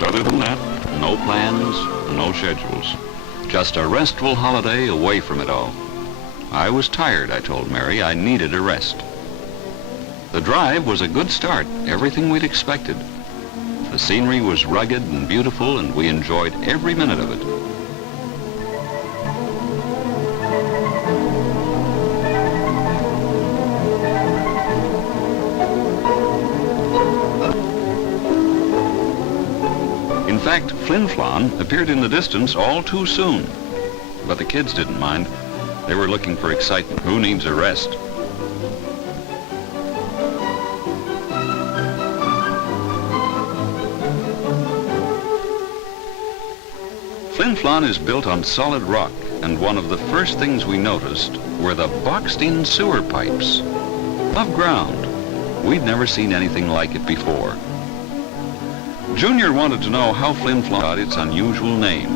But other than that, no plans, no schedules. Just a restful holiday away from it all. I was tired, I told Mary. I needed a rest. The drive was a good start, everything we'd expected. The scenery was rugged and beautiful, and we enjoyed every minute of it. In fact, Flin Flon appeared in the distance all too soon. But the kids didn't mind. They were looking for excitement. Who needs a rest? Flin Flon is built on solid rock, and one of the first things we noticed were the boxed-in sewer pipes. Above ground. We'd never seen anything like it before. Junior wanted to know how Flin Flon got its unusual name.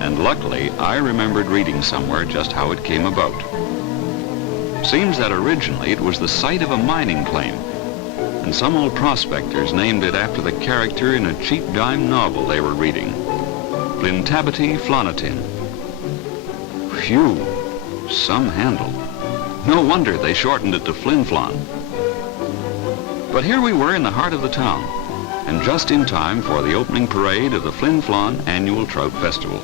And luckily, I remembered reading somewhere just how it came about. Seems that originally it was the site of a mining claim, and some old prospectors named it after the character in a cheap dime novel they were reading. Flintabity Flonatin. Phew, some handle. No wonder they shortened it to Flin Flon. But here we were in the heart of the town, and just in time for the opening parade of the Flin Flon Annual Trout Festival.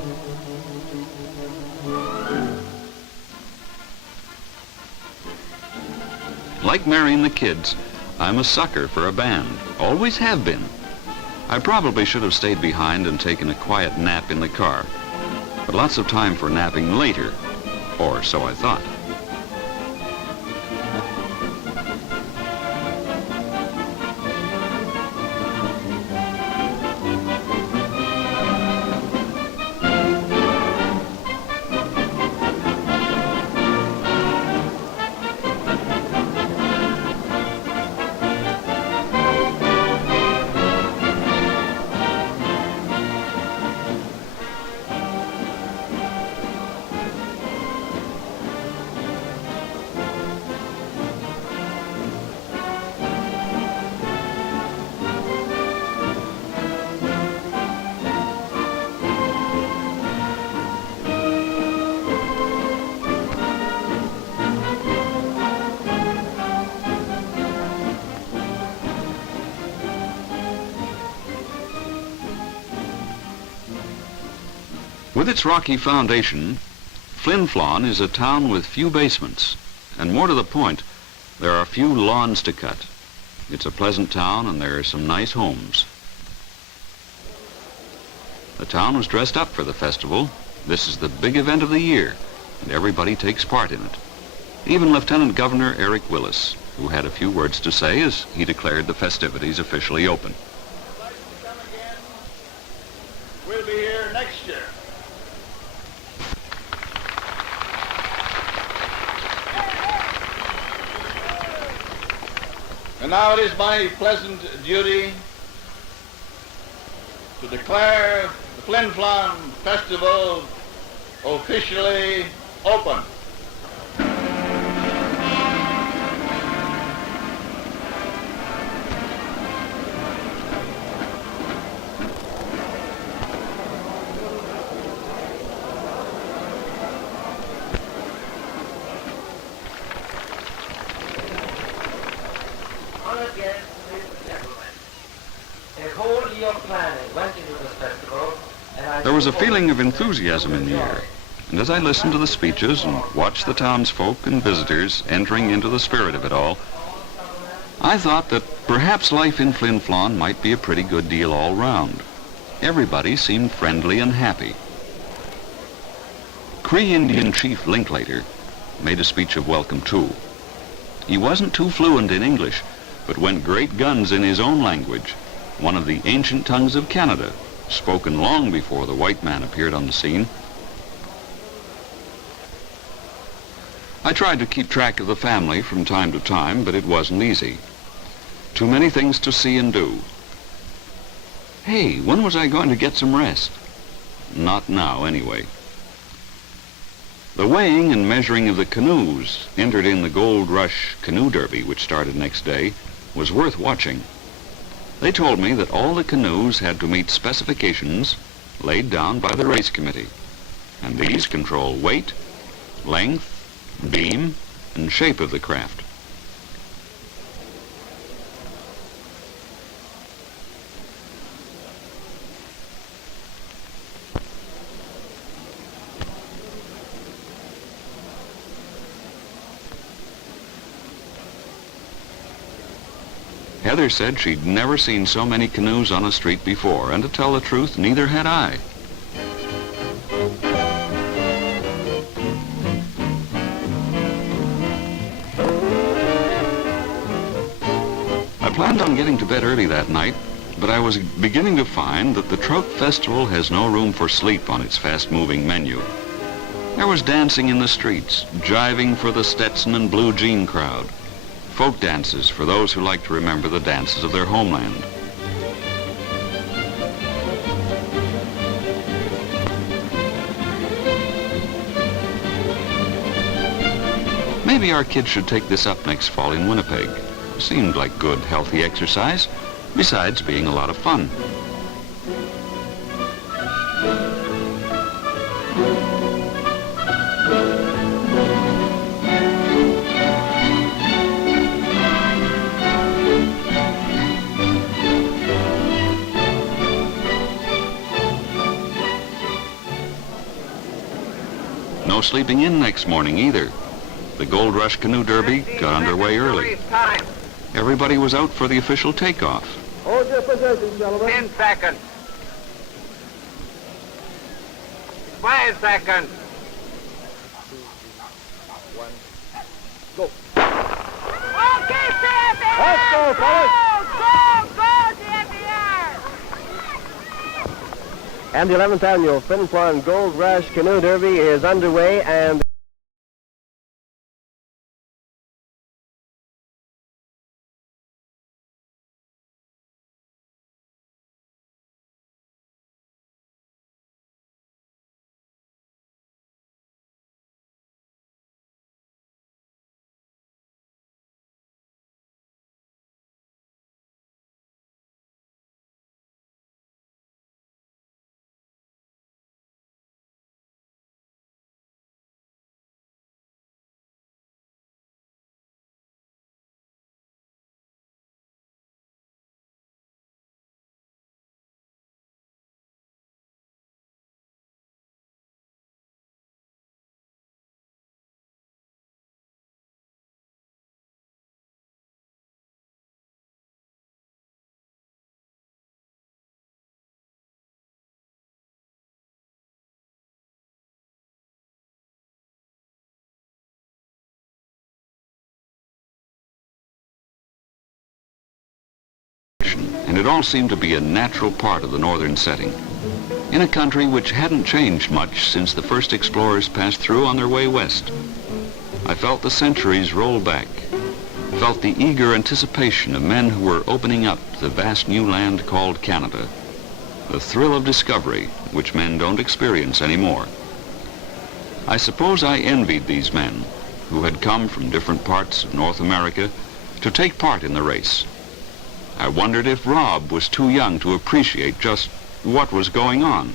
Like Mary and the kids, I'm a sucker for a band, always have been. I probably should have stayed behind and taken a quiet nap in the car, but lots of time for napping later, or so I thought. With its rocky foundation, Flin Flon is a town with few basements, and more to the point, there are few lawns to cut. It's a pleasant town, and there are some nice homes. The town was dressed up for the festival. This is the big event of the year, and everybody takes part in it. Even Lieutenant Governor Eric Willis, who had a few words to say as he declared the festivities officially open. We'll be here next year. And now it is my pleasant duty to declare the Flin Flon Festival officially open. There was a feeling of enthusiasm in the air, and as I listened to the speeches and watched the townsfolk and visitors entering into the spirit of it all, I thought that perhaps life in Flin Flon might be a pretty good deal all round. Everybody seemed friendly and happy. Cree Indian Chief Linklater made a speech of welcome too. He wasn't too fluent in English, but went great guns in his own language, one of the ancient tongues of Canada, spoken long before the white man appeared on the scene. I tried to keep track of the family from time to time, but it wasn't easy. Too many things to see and do. Hey, when was I going to get some rest? Not now, anyway. The weighing and measuring of the canoes entered in the Gold Rush Canoe Derby, which started next day, was worth watching. They told me that all the canoes had to meet specifications laid down by the race committee, and these control weight, length, beam, and shape of the craft. Heather said she'd never seen so many canoes on a street before, and to tell the truth, neither had I. I planned on getting to bed early that night, but I was beginning to find that the Trout Festival has no room for sleep on its fast-moving menu. There was dancing in the streets, jiving for the Stetson and blue jean crowd, folk dances for those who like to remember the dances of their homeland. Maybe our kids should take this up next fall in Winnipeg. Seemed like good, healthy exercise, besides being a lot of fun. No sleeping in next morning either. The Gold Rush Canoe Derby got underway early. Everybody was out for the official takeoff. Hold your position, gentlemen. 10 seconds. 5 seconds. 1, go. Okay, CFR! Let's go, fellas. Go, CFR! And the 11th annual Flin Flon Gold Rush Canoe Derby is underway, and and it all seemed to be a natural part of the northern setting. In a country which hadn't changed much since the first explorers passed through on their way west. I felt the centuries roll back, felt the eager anticipation of men who were opening up the vast new land called Canada, the thrill of discovery which men don't experience anymore. I suppose I envied these men who had come from different parts of North America to take part in the race. I wondered if Rob was too young to appreciate just what was going on.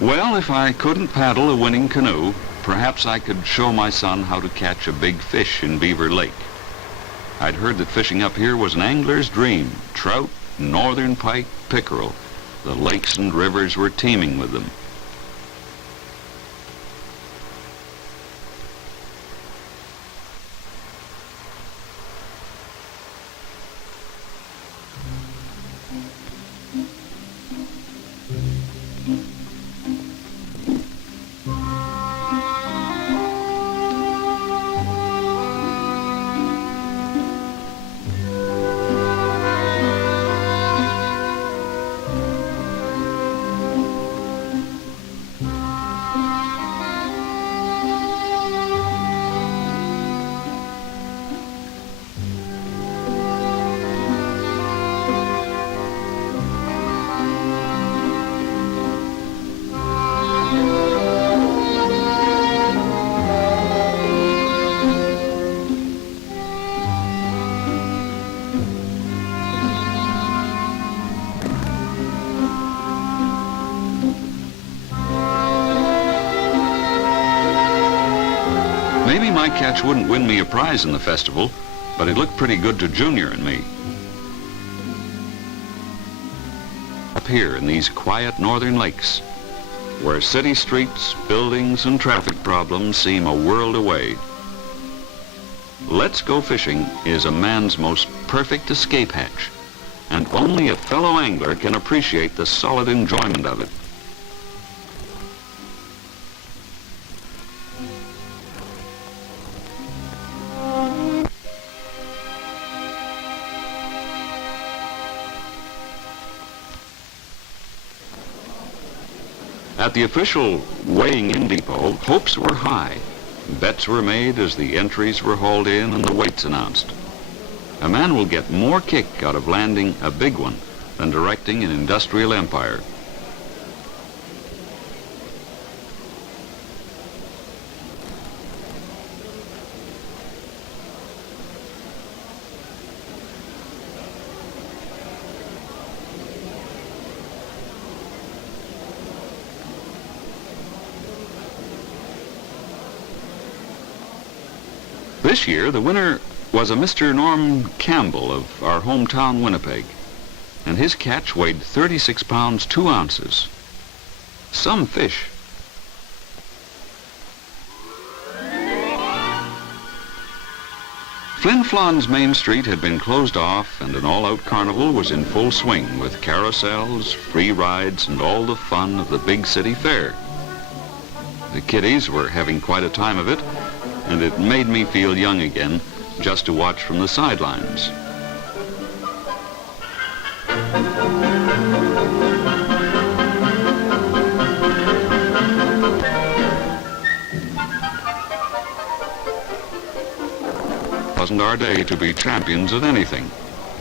Well, if I couldn't paddle a winning canoe, perhaps I could show my son how to catch a big fish in Beaver Lake. I'd heard that fishing up here was an angler's dream. Trout, northern pike, pickerel. The lakes and rivers were teeming with them. Maybe my catch wouldn't win me a prize in the festival, but it looked pretty good to Junior and me. Up here in these quiet northern lakes, where city streets, buildings, and traffic problems seem a world away, Let's Go Fishing is a man's most perfect escape hatch, and only a fellow angler can appreciate the solid enjoyment of it. At the official weighing-in depot, hopes were high. Bets were made as the entries were hauled in and the weights announced. A man will get more kick out of landing a big one than directing an industrial empire. This year, the winner was a Mr. Norm Campbell of our hometown Winnipeg, and his catch weighed 36 pounds 2 ounces. Some fish. Flin Flon's Main Street had been closed off, and an all-out carnival was in full swing with carousels, free rides, and all the fun of the big city fair. The kiddies were having quite a time of it, and it made me feel young again just to watch from the sidelines. It wasn't our day to be champions at anything,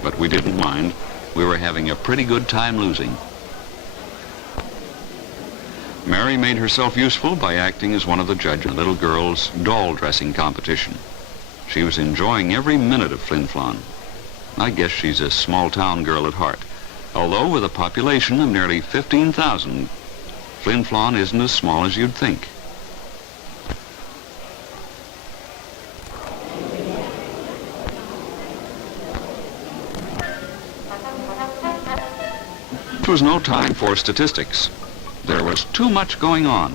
but we didn't mind. We were having a pretty good time losing. Mary made herself useful by acting as one of the judges in a little girl's doll dressing competition. She was enjoying every minute of Flin Flon. I guess she's a small-town girl at heart. Although with a population of nearly 15,000, Flin Flon isn't as small as you'd think. It was no time for statistics. There was too much going on.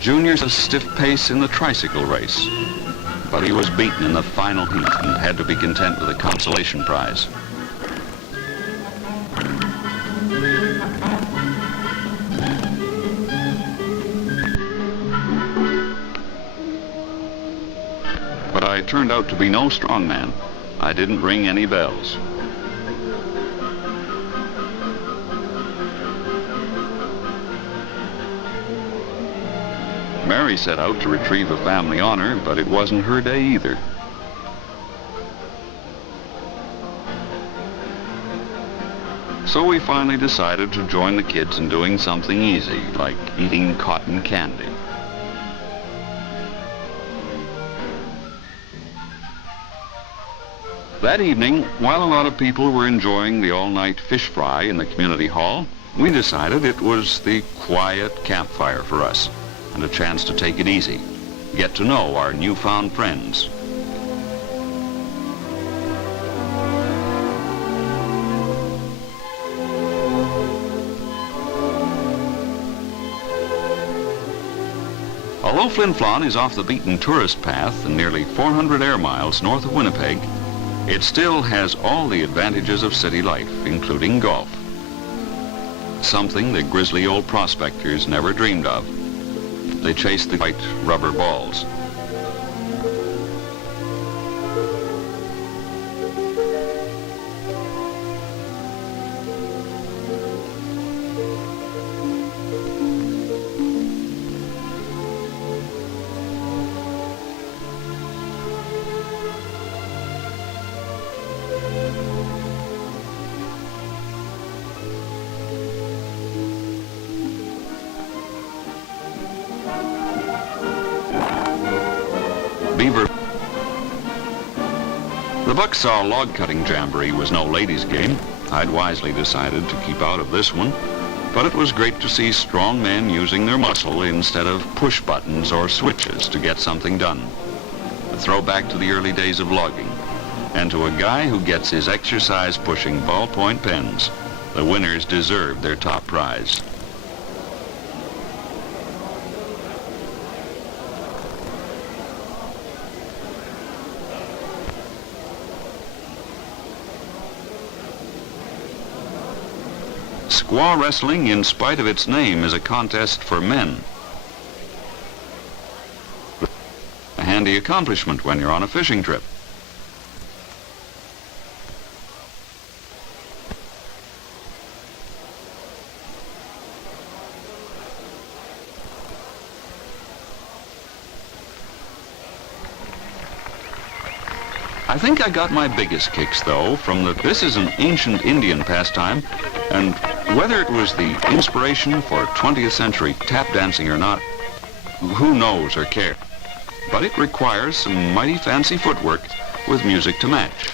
Junior's a stiff pace in the tricycle race, but he was beaten in the final heat and had to be content with a consolation prize. But I turned out to be no strongman. I didn't ring any bells. Mary set out to retrieve a family honor, but it wasn't her day either. So we finally decided to join the kids in doing something easy, like eating cotton candy. That evening, while a lot of people were enjoying the all-night fish fry in the community hall, We decided it was the quiet campfire for us and a chance to take it easy, get to know our newfound friends. Although Flin Flon is off the beaten tourist path and nearly 400 air miles north of Winnipeg, it still has all the advantages of city life, including golf. Something the grizzly old prospectors never dreamed of. They chased the white rubber balls. Beaver. The Bucksaw log cutting jamboree was no ladies' game. I'd wisely decided to keep out of this one, but it was great to see strong men using their muscle instead of push buttons or switches to get something done. A throwback to the early days of logging, and to a guy who gets his exercise pushing ballpoint pens. The winners deserved their top prize. Squaw wrestling, in spite of its name, is a contest for men. A handy accomplishment when you're on a fishing trip. I think I got my biggest kicks, though, from this is an ancient Indian pastime, and whether it was the inspiration for 20th century tap dancing or not, who knows or cares? But it requires some mighty fancy footwork with music to match.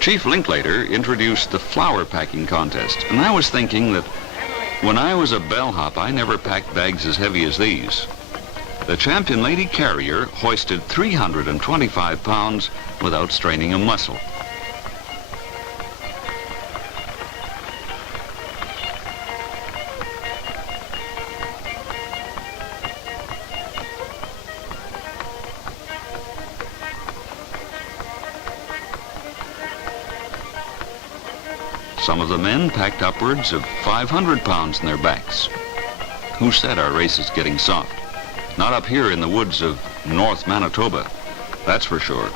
Chief Linklater introduced the flower packing contest, and I was thinking that when I was a bellhop, I never packed bags as heavy as these. The champion lady carrier hoisted 325 pounds without straining a muscle. Some of the men packed upwards of 500 pounds in their backs. Who said our race is getting soft? Not up here in the woods of North Manitoba, that's for sure.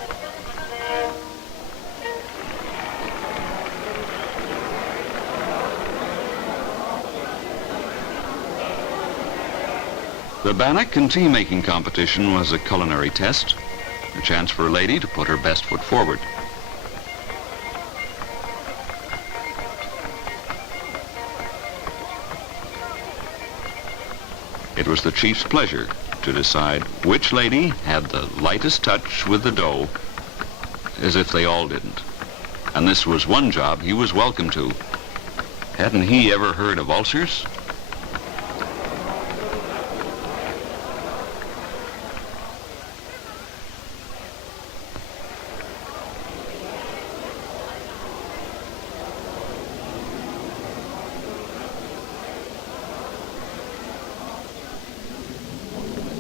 The bannock and tea making competition was a culinary test, a chance for a lady to put her best foot forward. It was the chief's pleasure to decide which lady had the lightest touch with the dough, as if they all didn't. And this was one job he was welcome to. Hadn't he ever heard of ulcers?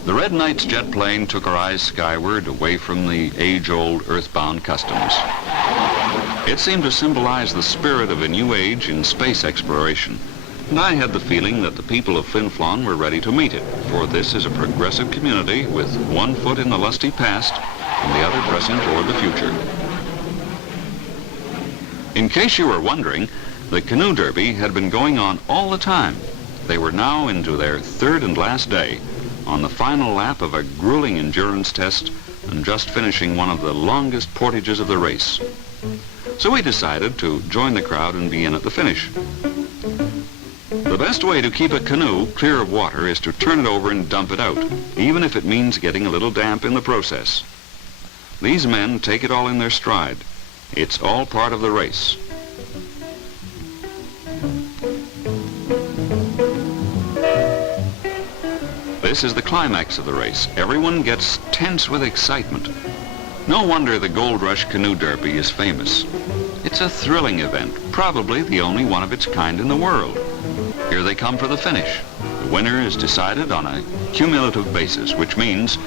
The Red Knight's jet plane took our eyes skyward, away from the age-old earthbound customs. It seemed to symbolize the spirit of a new age in space exploration, And I had the feeling that the people of Flin Flon were ready to meet it, for this is a progressive community with one foot in the lusty past and the other pressing toward the future. In case you were wondering, the Canoe Derby had been going on all the time. They were now into their third and last day, on the final lap of a grueling endurance test and just finishing one of the longest portages of the race. So we decided to join the crowd and be in at the finish. The best way to keep a canoe clear of water is to turn it over and dump it out, even if it means getting a little damp in the process. These men take it all in their stride. It's all part of the race. This is the climax of the race. Everyone gets tense with excitement. No wonder the Gold Rush Canoe Derby is famous. It's a thrilling event, probably the only one of its kind in the world. Here they come for the finish. The winner is decided on a cumulative basis, which means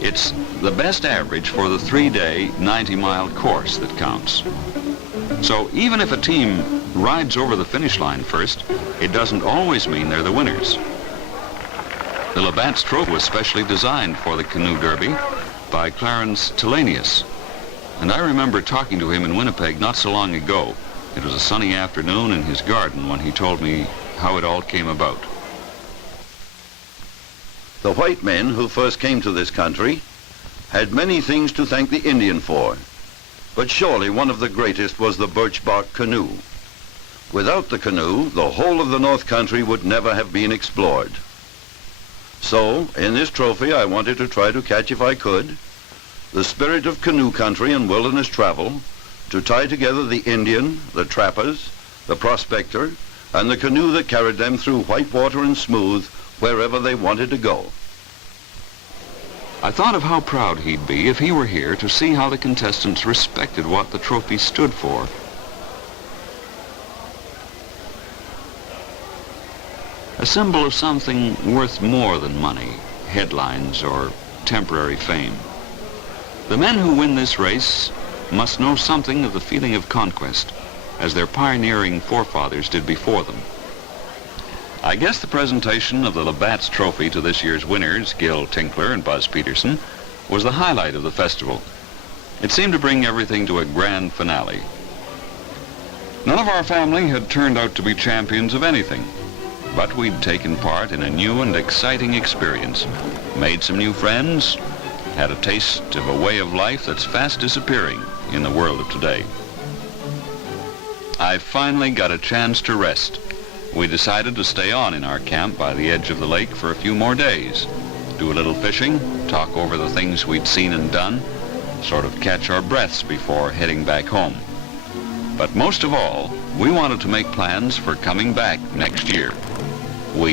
it's the best average for the 3-day, 90-mile course that counts. So even if a team rides over the finish line first, it doesn't always mean they're the winners. The Labatt's Trophy was specially designed for the Canoe Derby by Clarence Tilenius. And I remember talking to him in Winnipeg not so long ago. It was a sunny afternoon in his garden when he told me how it all came about. The white men who first came to this country had many things to thank the Indian for, but surely one of the greatest was the birch bark canoe. Without the canoe, the whole of the North Country would never have been explored. So, in this trophy, I wanted to try to catch, if I could, the spirit of canoe country and wilderness travel, to tie together the Indian, the trappers, the prospector, and the canoe that carried them through white water and smooth wherever they wanted to go. I thought of how proud he'd be if he were here to see how the contestants respected what the trophy stood for. A symbol of something worth more than money, headlines, or temporary fame. The men who win this race must know something of the feeling of conquest, as their pioneering forefathers did before them. I guess the presentation of the Labatt's Trophy to this year's winners, Gil Tinkler and Buzz Peterson, was the highlight of the festival. It seemed to bring everything to a grand finale. None of our family had turned out to be champions of anything, but we'd taken part in a new and exciting experience, made some new friends, had a taste of a way of life that's fast disappearing in the world of today. I finally got a chance to rest. We decided to stay on in our camp by the edge of the lake for a few more days, do a little fishing, talk over the things we'd seen and done, sort of catch our breaths before heading back home. But most of all, we wanted to make plans for coming back next year.